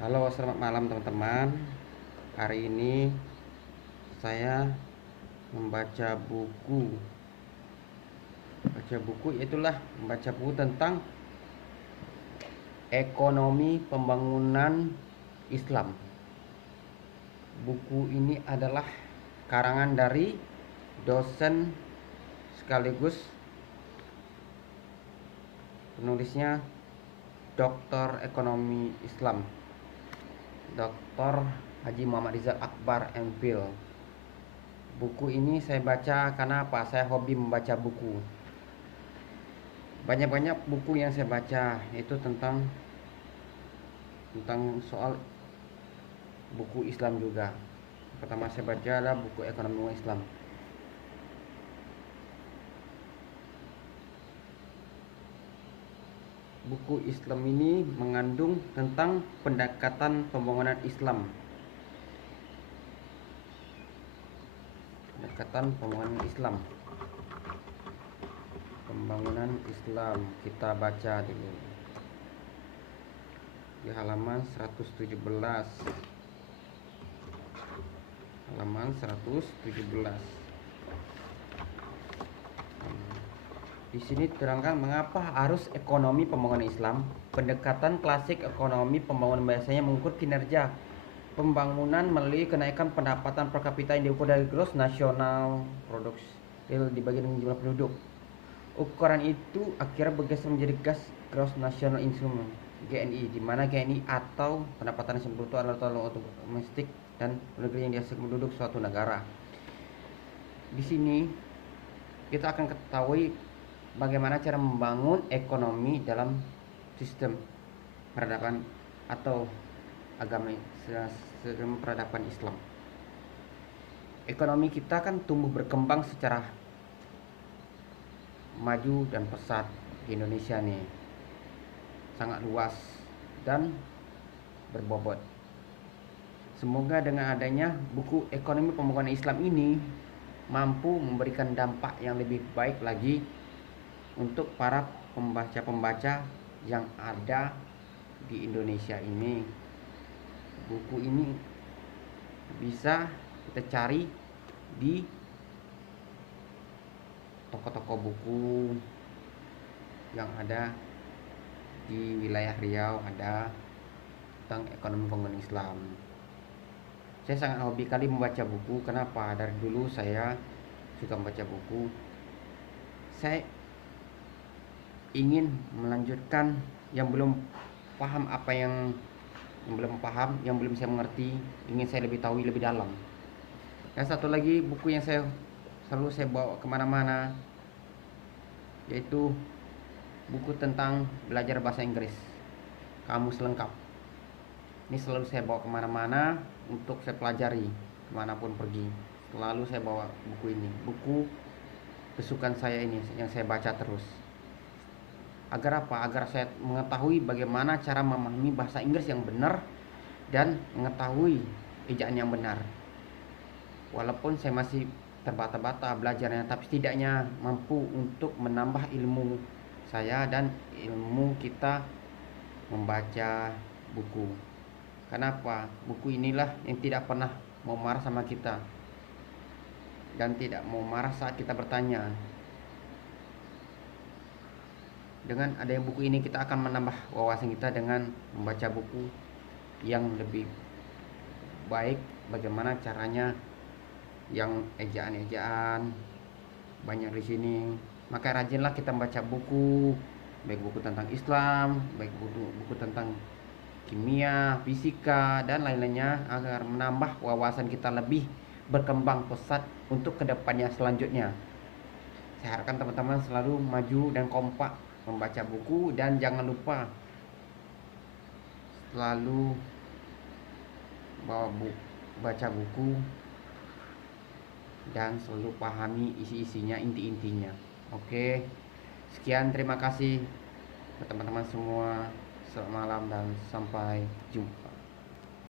Halo, selamat malam teman-teman. Hari ini saya membaca buku. Baca buku itulah membaca buku tentang ekonomi pembangunan Islam. Buku ini adalah karangan dari dosen sekaligus penulisnya Doktor Ekonomi Islam, Dr. Haji Muhammad Rizal Akbar MPhil. Buku ini saya baca karena apa? Saya hobi membaca buku. Banyak-banyak buku yang saya baca itu tentang soal buku Islam juga. Pertama saya baca adalah buku ekonomi Islam. Buku Islam ini mengandung tentang pendekatan pembangunan Islam. Pendekatan pembangunan Islam. Pembangunan Islam kita baca dulu. Di halaman 117. Halaman 117. Di sini diterangkan mengapa harus ekonomi pembangunan Islam. Pendekatan klasik ekonomi pembangunan biasanya mengukur kinerja pembangunan melalui kenaikan pendapatan per kapita yang diukur dari gross national product dibagi dengan jumlah penduduk. Ukuran itu akhirnya bergeser menjadi gross national income (GNI), di mana GNI atau pendapatan nasional bruto adalah total domestik dan negeri yang dihasilkan penduduk suatu negara. Di sini kita akan ketahui bagaimana cara membangun ekonomi dalam sistem peradaban atau agama sistem peradaban Islam. Ekonomi kita kan tumbuh berkembang secara maju dan pesat di Indonesia nih, sangat luas dan berbobot. Semoga dengan adanya buku ekonomi pembangunan Islam ini mampu memberikan dampak yang lebih baik lagi untuk para pembaca-pembaca yang ada di Indonesia ini. Buku ini bisa kita cari di toko-toko buku yang ada di wilayah Riau, ada tentang ekonomi pembangunan Islam. Saya sangat hobi kali membaca buku. Kenapa? Dari dulu saya suka membaca buku. Saya ingin melanjutkan yang belum paham, yang belum saya mengerti, ingin saya lebih tahu lebih dalam. Dan satu lagi buku yang selalu saya bawa kemana-mana, yaitu buku tentang belajar bahasa Inggris, kamus lengkap. Ini selalu saya bawa kemana-mana untuk saya pelajari kemanapun pergi. Selalu saya bawa buku ini, buku kesukaan saya ini yang saya baca terus. Agar apa? Agar saya mengetahui bagaimana cara memahami bahasa Inggris yang benar dan mengetahui ejaan yang benar. Walaupun saya masih terbata-bata belajarnya, tapi setidaknya mampu untuk menambah ilmu saya dan ilmu kita membaca buku. Kenapa? Buku inilah yang tidak pernah mau marah sama kita dan tidak mau marah saat kita bertanya. Dengan adanya buku ini kita akan menambah wawasan kita dengan membaca buku yang lebih baik. Bagaimana caranya, yang ejaan-ejaan banyak di sini. Maka rajinlah kita membaca buku, baik buku tentang Islam, baik buku tentang kimia, fisika dan lain-lainnya, agar menambah wawasan kita lebih berkembang pesat untuk kedepannya selanjutnya. Saya harapkan teman-teman selalu maju dan kompak membaca buku, dan jangan lupa selalu baca buku dan selalu pahami isi-isinya, inti-intinya. Oke, sekian, terima kasih teman-teman semua. Selamat malam dan sampai jumpa.